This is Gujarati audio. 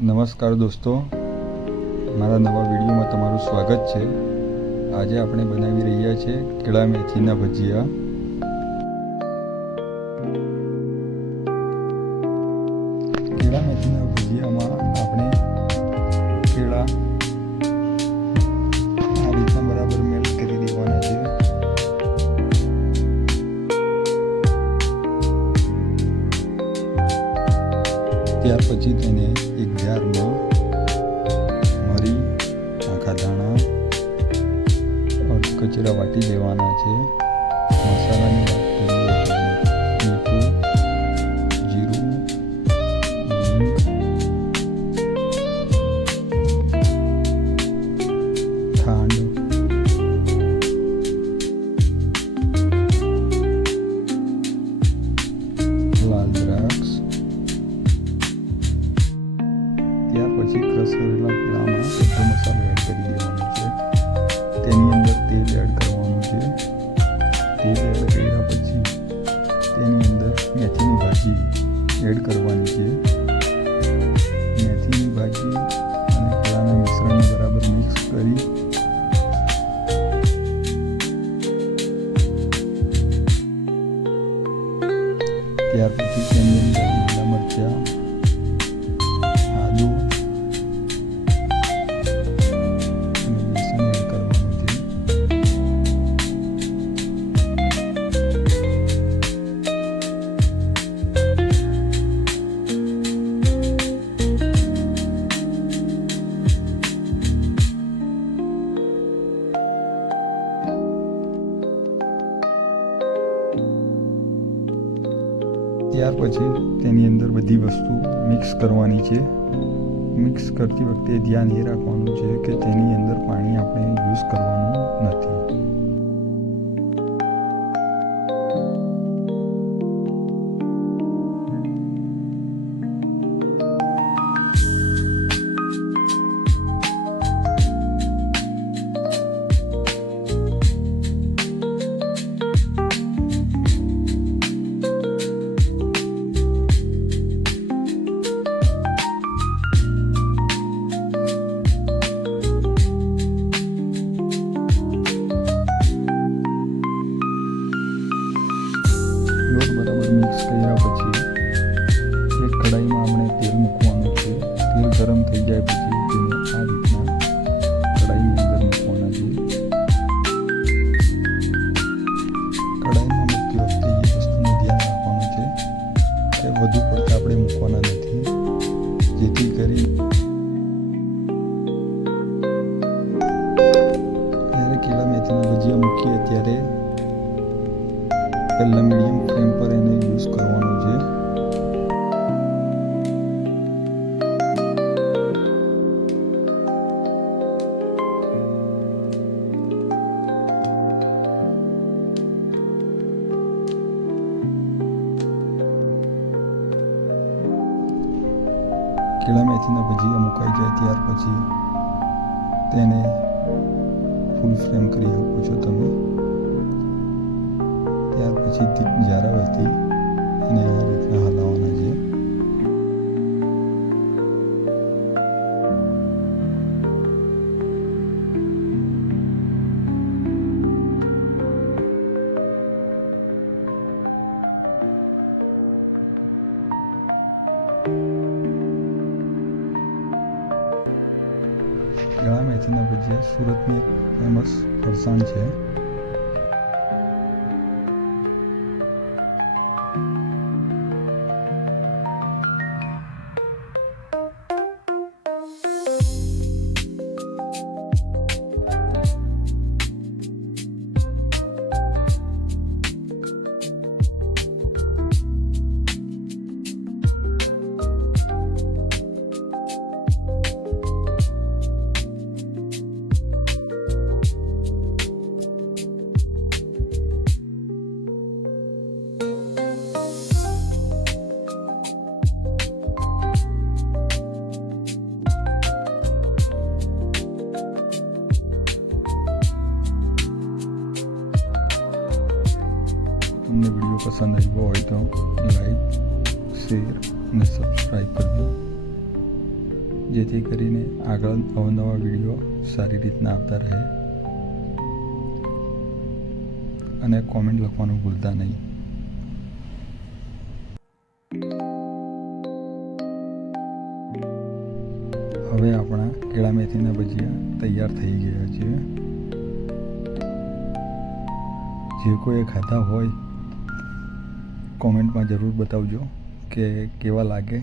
નમસ્કાર દોસ્તો, મારા નવા વિડીયોમાં તમારું સ્વાગત છે. આજે આપણે બનાવી રહ્યા છીએ કેળા મેથીના ભજીયા. કેળા મેથીના ભજીયામાં આપણે કેળા આ રીતના બરાબર મેલ્ટ કરી દેવાના છે. ત્યાર પછી તેને એક જારમાં મરી, આખા દાણા, કચરા વાટી દેવાના છે. મસાલાની વાત કરીએ તો મીઠું, જીરું, હિંગ, ખાંડ, લાલ દ્રાક્ષ. ત્યાર પછી ક્રશ કરેલા કેળામાં બધો મસાલો એડ કરી દેવાનો છે. તેની અંદર તેલ એડ કરવાનું છે. તેલ એડ કર્યા પછી તેની અંદર મેથીની ભાજી એડ કરવાની છે. મેથીની ભાજી અને કેળાના મિશ્રણને બરાબર મિક્સ કરી ત્યાર પછી તેની અંદર લીલા મરચાં, આદુ અને લસણ એડ કરવાનું છે. ત્યાર પછી તેની અંદર બધી વસ્તુ મિક્સ કરવાની છે. મિક્સ કરતી વખતે ધ્યાન એ રાખવાનું છે કે તેની અંદર પાણી આપણે યુઝ કરવાનું નથી. લોટ બરાબર મિક્સ કર્યા પછી એક કઢાઈમાં આપણે તેલ મૂકવાનું છે. તેલ ગરમ થઈ જાય પછી તેને આ રીતના કઢાઈની અંદર મૂકવાના છે. કઢાઈમાં મૂકતી વખતે એ વસ્તુનું ધ્યાન રાખવાનું છે કે વધુ પડતા આપણે મૂકવાના નથી, જેથી કરી જ્યારે કેળા મેથીના ભજીયા મૂકીએ ત્યારે પહેલાં મીડિયમ ફ્લેમ પર એને યુઝ કરવાનો છે. કેળા મેથીના ભજીયા મુકાઈ જાય ત્યાર પછી તેને ફૂલ ફ્લેમ કરી શકો છો તમે. ત્યાર પછી જારાવતી એને આ રીતના હલાવવાના છે. કેળા મેથીના ભજીયા સુરતની એક ફેમસ ફરસાણ છે. તમને વિડીયો પસંદ આવ્યો હોય તો લાઈક, શેર અને સબસ્ક્રાઈબ કરજો. જેથી કરીને આગળ અવનવા વિડીયો સારી રીતના આવતા રહે. અને કોમેન્ટ લખવાનું ભૂલતા નહીં. હવે આપણા કેળા મેથીના ભજીયા તૈયાર થઈ ગયા છે. જે કોઈએ ખાધા હોય કોમેન્ટમાં જરૂર બતાવજો કે કેવા લાગે.